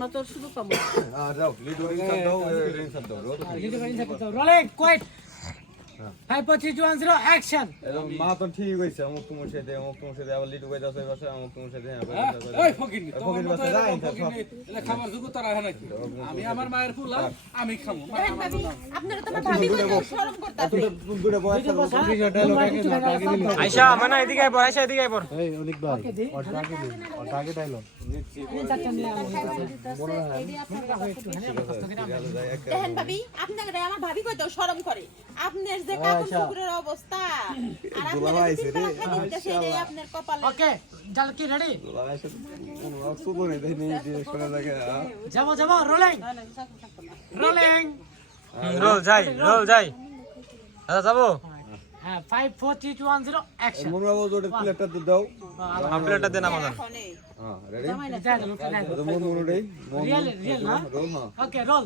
আপনার তো শুধু পাবো আর যাও লিডো রিং সাত দাও রিং সাত দাও roll quiet five four three two one zero action মা তো ঠিক হইছে অমুক তোমার সাথে অমুক তোমার সাথে আবার লিডো কই তোমার সাথে ফকিনি বাসা যাই এটা খাবার যোগ্য তারা নাকি আমি আমার মায়ের ফুলা আমি খামো। আপনারা তো ভাবি কইতে শরম করতেছে? দুটো বয়স আইসা মানে এদিকে আইবর আইসা এদিকে আইবর দেখেন ভাবি আপনারা আমার ভাবি কইতে শরম করে। আপনার যে কাপড় চোপড়ের অবস্থা আর আপনার যে চিন্তা রাখা দিতেছে এটাই আপনার কপালে। ওকে জাল কি রেডি সুবো নেই দেই যে শোনা লাগে যাব যাব রোলিং রোলিং রোল যাই রোল যাই। দাদা যাব? হ্যাঁ অ্যাকশন মন বাবু প্লেটটা দাও। দেন আমাদের হ্যাঁ। রেডি মন মন রেডি রিয়েল রিয়েল না রোল হ্যাঁ। Okay roll